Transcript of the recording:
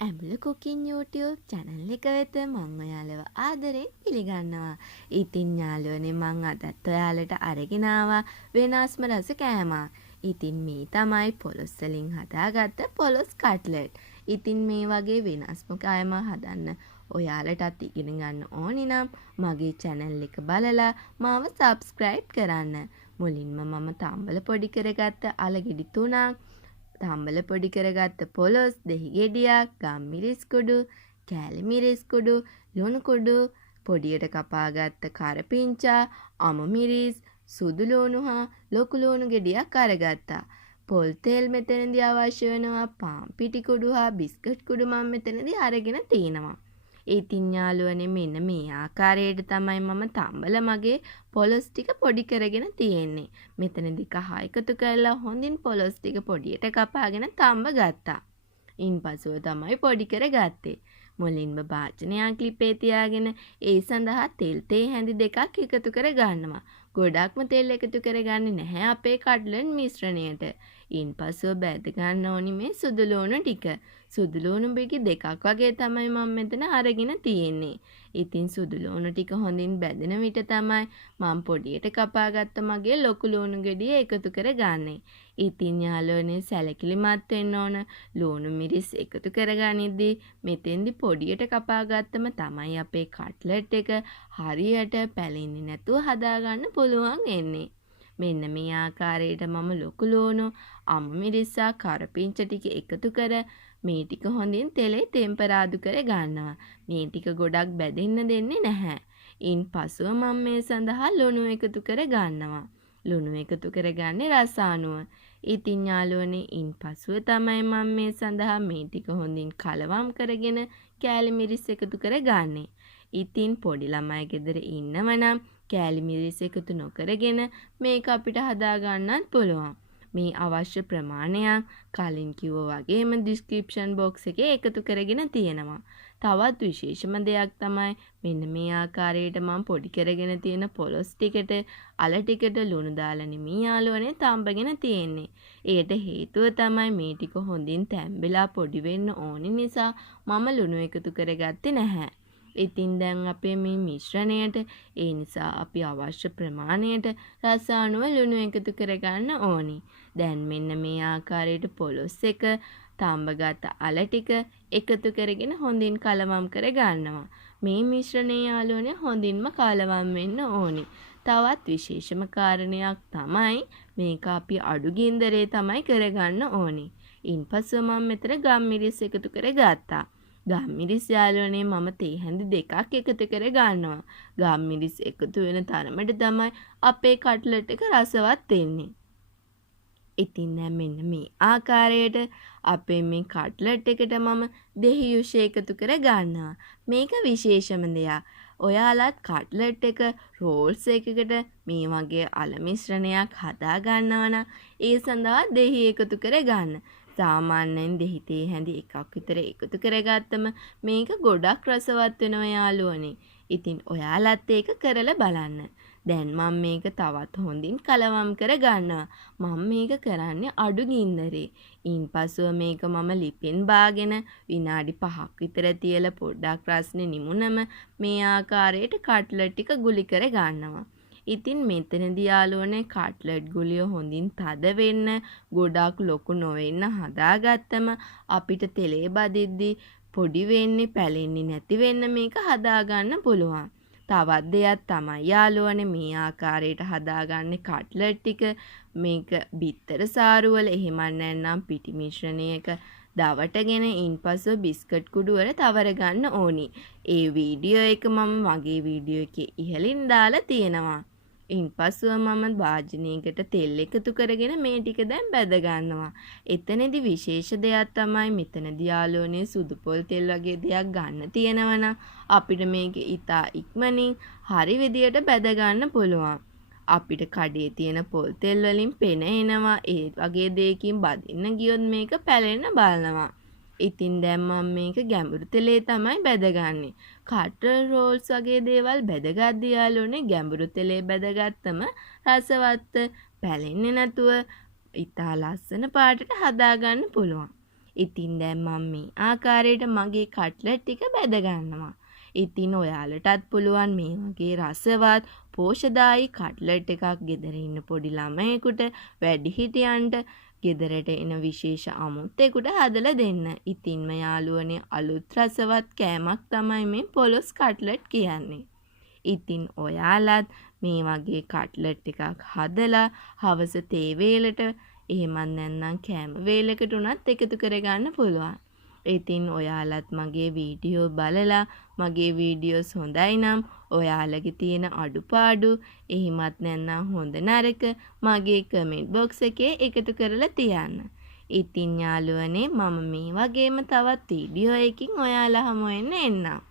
ඇඹුල cooking YouTube channel එක වෙත මං ඔයාලව ආදරෙන් පිළිගන්නවා. ඉතින් යාළුවනේ මං අදත් ඔයාලට අරගෙන ආවා වෙනස්ම රස කෑමක්. ඉතින් මේ තමයි පොලොස් වලින් හදාගත්ත පොලොස් කට්ලට්. ඉතින් මේ වගේ වෙනස්ම කෑම හදන්න ඔයාලටත් ඉගෙන ගන්න ඕනි නම් මගේ channel එක බලලා මාව subscribe කරන්න. මුලින්ම මම තම්බල පොඩි කරගත්ත අලගෙඩි 3ක් තම්බල පොඩි කරගත්ත පොලොස් දෙහි ගෙඩියක් ගම්මිරිස් කුඩු කෑලි මිරිස් කුඩු ලුණු කුඩු පොඩියට කපාගත්ත කරපිංචා අමු මිරිස් සුදු ලුණු හා ලොකු ලුණු ගෙඩියක් අරගත්තා. පොල් තෙල් මෙතනදී අවශ්‍ය වෙනවා. පාන් පිටි කුඩු හා බිස්කට් කුඩු මම මෙතනදී අරගෙන තිනවා. ඉතින් යාළුවනේ මෙන්න මේ ආකාරයට තමයි මම තම්බල මගේ පොලොස් ටික පොඩි කරගෙන තියෙන්නේ. මෙතනදී කහ එකතු කරලා හොඳින් පොලොස් ටික පොඩියට කපාගෙන තම්බ ගත්තා. ඉන්පසුව තමයි පොඩි කරගත්තේ. මුලින්ම භාජනයක් ලිපේ තියාගෙන ඒ සඳහා තෙල් තේ හැඳි දෙකක් එකතු කර ගන්නවා. ගොඩක්ම තෙල් එකතු කරගන්නේ නැහැ අපේ කට්ලට් මිශ්‍රණයට. ඉන්පසුව බැද ගන්න ඕනි මේ සුදු ලුණු ටික. සුදු ලුණු බිකි දෙකක් වගේ තමයි මම මෙතන අරගෙන තියෙන්නේ. ඉතින් සුදු ලුණු ටික හොඳින් බැදෙන විට තමයි මම පොඩියට කපාගත්ත මගේ ලොකු ලුණු ගෙඩිය එකතු කරගන්නේ. ඉතින් යාළුවනේ සැලකිලිමත් වෙන්න ඕන. ලුණු මිරිස් එකතු කරගනිද්දී මෙතෙන්දි පොඩියට කපාගත්තම තමයි අපේ කට්ලට් එක හරියට පැලෙන්නේ නැතුව හදාගන්න පුළුවන් වෙන්නේ. මෙන්න මේ ආකාරයට මම ලොකු ලුණු අමු මිරිස් සහ කරපිංච ටික එකතු කර මේ ටික හොඳින් තෙලේ ටෙම්පරාදු කර ගන්නවා. මේ ටික ගොඩක් බැදෙන්න දෙන්නේ නැහැ. ඉන්පසුව මම මේ සඳහා ලුණු එකතු කර ගන්නවා. ලුණු එකතු කරගන්නේ රස අනුව. ඉතින් යාළුවනේ ඉන්පසුව තමයි මම මේ සඳහා මේ ටික හොඳින් කලවම් කරගෙන කෑලි මිරිස් එකතු කරගන්නේ. ඉතින් පොඩි ළමයි ගෙදර ඉන්නවනම් කෑලි මිරිස් එකතු නොකරගෙන මේක අපිට හදා ගන්නත් පුළුවන්. මේ අවශ්‍ය ප්‍රමාණයක් කලින් කිව්වා වගේම description box එකේ එකතු කරගෙන තියෙනවා. තවත් විශේෂම දෙයක් තමයි මෙන්න මේ ආකාරයට මම පොඩි කරගෙන තියෙන පොලොස් ටිකට අල ටිකට ලුණු දාලා නෙමී යාළුවනේ තම්බගෙන තියෙන්නේ. ඒට හේතුව තමයි මේ ටික හොඳින් තැම්බෙලා පොඩි වෙන්න ඕනි නිසා මම ලුණු එකතු කරගත්තේ නැහැ. ඉතින් දැන් අපේ මේ මිශ්‍රණයට ඒ නිසා අපි අවශ්‍ය ප්‍රමාණයට රස අනුව ලුණු එකතු කරගන්න ඕනි. දැන් මෙන්න මේ ආකාරයට පොලොස් එක තම්බගත් අල ටික එකතු කරගෙන හොඳින් කලවම් කර ගන්නවා. මේ මිශ්‍රණය යාළුවනේ හොඳින්ම කලවම් වෙන්න ඕනි. තවත් විශේෂම කාරණයක් තමයි මේක අපි අඩු ගින්දරේ තමයි කරගන්න ඕනි. ඉන්පස්ව මම මෙතන ගම්මිරිස් එකතු කරගත්තා. ගම්මිරිස් යාළුවනේ මම තේ හැඳි දෙකක් එකතු කර ගන්නවා. ගම්මිරිස් එකතු වෙන තරමට තමයි අපේ කට්ලට් එක රසවත් වෙන්නේ. ඉතින් දැන් මෙන්න මේ ආකාරයට අපේ මේ කට්ලට් එකට මම දෙහි යුෂ එකතු කර ගන්නවා. මේක විශේෂම දෙයක්. ඔයාලත් කට්ලට් එක රෝල්ස් එකකට මේ වගේ අල මිශ්‍රණයක් හදා ගන්නවා නම් ඒ සඳහා දෙහි එකතු කර ගන්න. සාමාන්‍යයෙන් දෙහි තේ හැඳි එකක් විතර එකතු කරගත්තම මේක ගොඩක් රසවත් වෙනවා යාළුවනේ. ඉතින් ඔයාලත් ඒක කරලා බලන්න. දැන් මම මේක තවත් හොඳින් කලවම් කර ගන්නවා. මම මේක කරන්නේ අඩු ගින්දරේ. ඉන්පසුව මේක මම ලිපෙන් බාගෙන විනාඩි 5ක් විතර තියලා පොඩ්ඩක් රස්නේ නිමුනම මේ ආකාරයට කට්ලට් ටික ගුලි කර ගන්නවා. ඉතින් මෙතනදී යාළුවනේ කට්ලට් ගුලිය හොඳින් තද වෙන්න ගොඩක් ලොකු නොවෙන්න හදාගත්තම අපිට තෙලේ බදිද්දී පොඩි වෙන්නේ පැලෙන්නේ නැති වෙන්න මේක හදාගන්න පුළුවන්. තවත් දෙයක් තමයි යාළුවනේ මේ ආකාරයට හදාගන්නේ කට්ලට් ටික මේක බිත්තර සාරුවල එහෙම නැත්නම් පිටි මිශ්‍රණයක දවටගෙන ඉන්පසු බිස්කට් කුඩු වල තවර ගන්න ඕනි. ඒ වීඩියෝ එක මම මගේ වීඩියෝ එකේ ඉහළින් දාලා තියෙනවා. ඉන්පසුව මම භාජනයකට තෙල් එකතු කරගෙන මේ ටික දැන් බැද ගන්නවා. එතනදී විශේෂ දෙයක් තමයි මෙතනදී යාළුවනේ සුදු පොල් තෙල් වගේ දෙයක් ගන්න තියෙනවනම් අපිට මේක ඉතා ඉක්මනින් හරි විදියට බැද ගන්න පුළුවන්. අපිට කඩේ තියෙන පොල් තෙල් වලින් පෙන එනවා. ඒ වගේ දෙයකින් බදින්න ගියොත් මේක පැලෙන්න බලනවා. ඉතින් දැන් මම මේක ගැඹුරු තෙලේ තමයි බැදගන්නේ. කටර් රෝල්ස් වගේ දේවල් බැදගද්දී යාළුවනේ ගැඹුරු තෙලේ බැදගත්තම රසවත් පැලෙන්නේ නැතුව ඉතා ලස්සන පාටට හදාගන්න පුළුවන්. ඉතින් දැන් මම මේ ආකාරයට මගේ කට්ලට් ටික බෙද ගන්නවා. ඉතින් ඔයාලටත් පුළුවන් මේ වගේ රසවත් පෝෂදායී කට්ලට් එකක් ගෙදර ඉන්න පොඩි ළමයෙකුට වැඩිහිටියන්ට ගෙදරට එන විශේෂ අමුත්තෙකුට හදලා දෙන්න. ඉතින්ම යාළුවනේ අලුත් රසවත් කෑමක් තමයි මේ පොලොස් කට්ලට් කියන්නේ. ඉතින් ඔයාලත් මේ වගේ කට්ලට් එකක් හදලා හවස තේ වේලට එහෙමත් නැත්නම් කෑම වේලකට උනත් එකතු කරගන්න පුළුවන්. ඉතින් ඔයාලත් මගේ වීඩියෝ බලලා මගේ වීඩියෝස් හොඳයි නම් ඔයාලගේ තියෙන අඩුපාඩු එහෙමත් නැත්නම් හොඳ නරක මගේ කමෙන්ට් බොක්ස් එකේ එකතු කරලා තියන්න. ඉතින් යාළුවනේ මම මේ වගේම තවත් වීඩියෝ එකකින් ඔයාලා හමු වෙන්න එන්නම්.